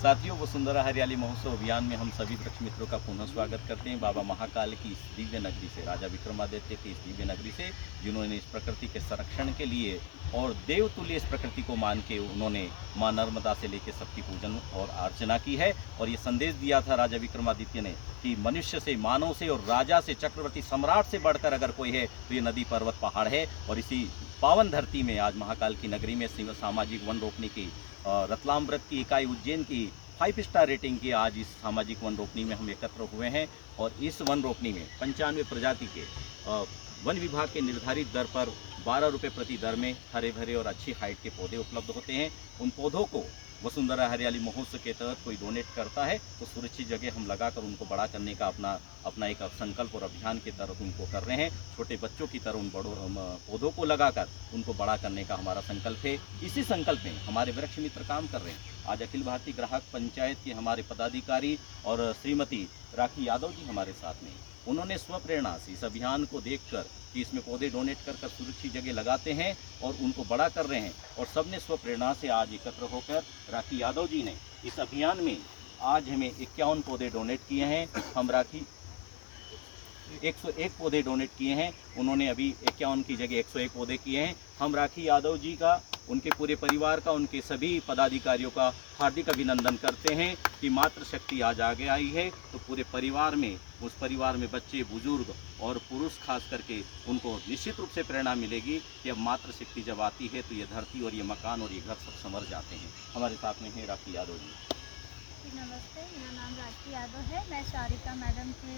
साथियों, वसुंधरा हरियाली महोत्सव अभियान में हम सभी वृक्ष मित्रों का पुनः स्वागत करते हैं। बाबा महाकाल की इस दिव्य नगरी से, राजा विक्रमादित्य की इस दिव्य नगरी से, जिन्होंने इस प्रकृति के संरक्षण के लिए और देवतुल्य इस प्रकृति को मान के उन्होंने माँ नर्मदा से लेकर सबकी पूजन और अर्चना की है। और ये संदेश दिया था राजा विक्रमादित्य ने कि मनुष्य से, मानव से और राजा से, चक्रवर्ती सम्राट से बढ़कर अगर कोई है तो ये नदी, पर्वत, पहाड़ है। और इसी पावन धरती में आज महाकाल की नगरी में सामाजिक वन रोपणी की रतलाम व्रत की इकाई उज्जैन की 5 स्टार रेटिंग की आज इस सामाजिक वन रोपणी में हम एकत्र हुए हैं। और इस वन रोपणी में 95 प्रजाति के वन विभाग के निर्धारित दर पर 12 रुपये प्रति दर में हरे भरे और अच्छी हाइट के पौधे उपलब्ध होते हैं। उन पौधों को वसुंधरा हरियाली महोत्सव के तहत कोई डोनेट करता है तो सुरक्षित जगह हम लगाकर उनको बड़ा करने का अपना एक संकल्प और अभियान के तहत उनको कर रहे हैं। छोटे बच्चों की तरह उन बड़ों पौधों को लगाकर उनको बड़ा करने का हमारा संकल्प है। इसी संकल्प में हमारे वृक्ष मित्र काम कर रहे हैं। आज अखिल भारतीय ग्राहक पंचायत के हमारे पदाधिकारी और श्रीमती राखी यादव जी हमारे साथ में, उन्होंने स्वप्रेरणा से इस अभियान को देखकर कि इसमें पौधे डोनेट कर सुरक्षित जगह लगाते हैं और उनको बड़ा कर रहे हैं। और सबने स्वप्रेरणा से आज एकत्र होकर राखी यादव जी ने इस अभियान में आज हमें 51 पौधे डोनेट किए हैं। हम राखी 101 पौधे डोनेट किए हैं। उन्होंने अभी 51 की जगह 101 पौधे किए हैं। हम राखी यादव जी का, उनके पूरे परिवार का, उनके सभी पदाधिकारियों का हार्दिक अभिनंदन करते हैं कि मातृशक्ति आज आगे आई है तो पूरे परिवार में, उस परिवार में बच्चे, बुजुर्ग और पुरुष खास करके उनको निश्चित रूप से प्रेरणा मिलेगी कि अब मातृशक्ति जब आती है तो ये धरती और ये मकान और ये घर सब संवर जाते हैं। हमारे साथ में है राखी यादव जी। नमस्ते, मेरा नाम राखी यादव है। मैं सारिका मैडम के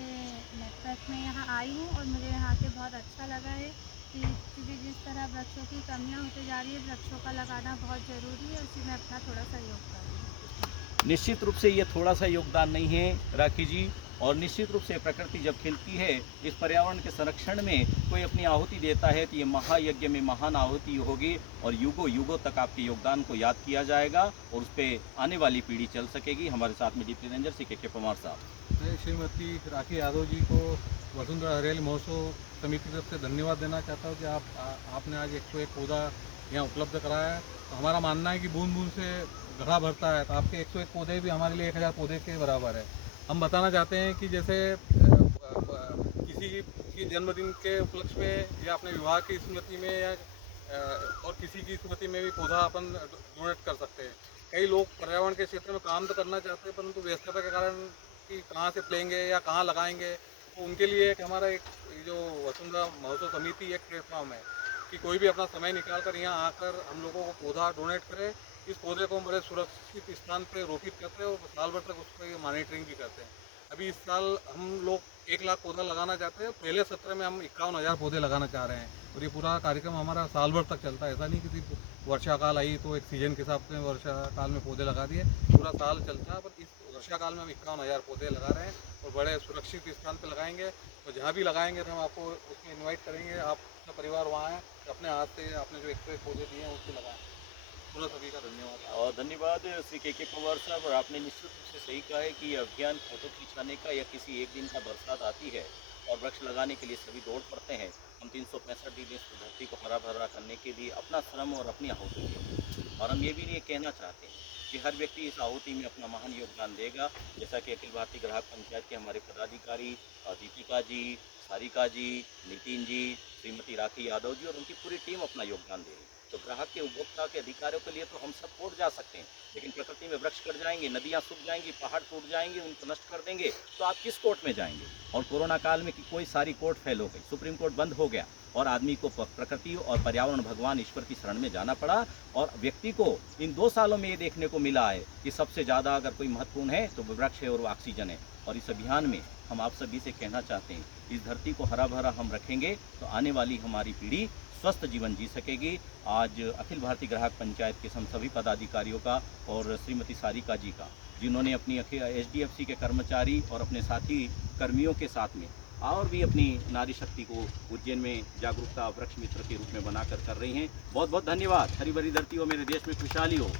नेतृत्व में यहाँ आई हूँ और मुझे यहाँ के बहुत अच्छा लगा है क्योंकि जिस तरह वृक्षों की कमियाँ होती जा रही है, वृक्षों का लगाना बहुत ज़रूरी है। उसी में अपना थोड़ा सा योगदान है। निश्चित रूप से ये थोड़ा सा योगदान नहीं है राखी जी। और निश्चित रूप से प्रकृति जब खिलती है, इस पर्यावरण के संरक्षण में कोई अपनी आहुति देता है तो ये महायज्ञ में महान आहुति होगी और युगों युगों तक आपके योगदान को याद किया जाएगा और उस पर आने वाली पीढ़ी चल सकेगी। हमारे साथ में डिप्टी रेंजर श्री के पवार साहब। मैं श्रीमती राखी यादव जी को वसुंधरा हरियाली महोत्सव समिति की तरफ से धन्यवाद देना चाहता हूँ कि आपने आज 101 पौधा यहाँ उपलब्ध कराया है। तो हमारा मानना है कि बूंद बूंद से घड़ा भरता है, तो आपके 101 पौधे भी हमारे लिए 1000 पौधे के बराबर है। हम बताना चाहते हैं कि जैसे किसी की जन्मदिन के उपलक्ष्य में या अपने विवाह की स्मृति में या और किसी की स्मृति में भी पौधा अपन डोनेट कर सकते हैं। कई लोग पर्यावरण के क्षेत्र में काम तो करना चाहते हैं परंतु व्यस्तता के कारण कि कहाँ से लेंगे या कहाँ लगाएंगे, तो उनके लिए एक हमारा एक जो वसुंधरा महोत्सव समिति एक प्लेटफॉर्म है कि कोई भी अपना समय निकाल कर यहाँ आकर हम लोगों को पौधा डोनेट करे। इस पौधे को हम बड़े सुरक्षित स्थान पर रोपित करते हैं और साल भर तक उसकी मॉनिटरिंग भी करते हैं। अभी इस साल हम लोग 1 लाख पौधा लगाना चाहते हैं। पहले सत्र में हम 51,000 पौधे लगाना चाह रहे हैं और ये पूरा कार्यक्रम हमारा साल भर तक चलता है। ऐसा नहीं कि सिर्फ वर्षा काल आई तो एक सीजन के हिसाब से वर्षा काल में पौधे लगा दिए, पूरा साल चलता है। पर इस वर्षा काल में हम 51,000 पौधे लगा रहे हैं और बड़े सुरक्षित स्थान पर लगाएंगे। और जहाँ भी लगाएंगे तो हम आपको उसमें इन्वाइट करेंगे, आप अपना परिवार वहाँ है, अपने हाथ से आपने जो 101 पौधे दिए हैं उससे लगाएं। पूरा सभी का धन्यवाद। और धन्यवाद श्री के पवार साहब। और आपने निश्चित रूप से सही कहा है कि अभियान फोटो खिंचाने का या किसी एक दिन का बरसात आती है और वृक्ष लगाने के लिए सभी दौड़ पड़ते हैं। हम 365 दिन इस धरती को हरा भरा करने के लिए अपना श्रम और अपनी आहुति दें। और हम ये भी कहना चाहते हैं कि हर व्यक्ति इस आहुति में अपना महान योगदान देगा। जैसा कि अखिल भारतीय ग्राहक पंचायत के हमारे पदाधिकारी दीपिका जी, सारिका जी, नितिन जी, श्रीमती राखी यादव जी और उनकी पूरी टीम अपना योगदान दे रही है। तो ग्राहक के, उपभोक्ता के अधिकारों के लिए तो हम सब कोर्ट जा सकते हैं, लेकिन प्रकृति में वृक्ष कट जाएंगे, नदियाँ सूख जाएंगी, पहाड़ टूट जाएंगे, उनको नष्ट कर देंगे तो आप किस कोर्ट में जाएंगे। और कोरोना काल में कि कोई सारी कोर्ट फेल हो गई, सुप्रीम कोर्ट बंद हो गया और आदमी को प्रकृति और पर्यावरण, भगवान ईश्वर की शरण में जाना पड़ा। और व्यक्ति को इन 2 सालों में ये देखने को मिला है कि सबसे ज़्यादा अगर कोई महत्वपूर्ण है तो वो वृक्ष है और वो ऑक्सीजन है। और इस अभियान में हम आप सभी से कहना चाहते हैं, इस धरती को हरा भरा हम रखेंगे तो आने वाली हमारी पीढ़ी स्वस्थ जीवन जी सकेगी। आज अखिल भारतीय ग्राहक पंचायत के हम सभी पदाधिकारियों का और श्रीमती सारिका जी का, जिन्होंने अपनी HDFC के कर्मचारी और अपने साथी कर्मियों के साथ में और भी अपनी नारी शक्ति को उज्जैन में जागरूकता वृक्ष मित्र के रूप में बनाकर कर रही हैं। बहुत बहुत धन्यवाद। हरी भरी धरती हो, मेरे देश में खुशहाली हो।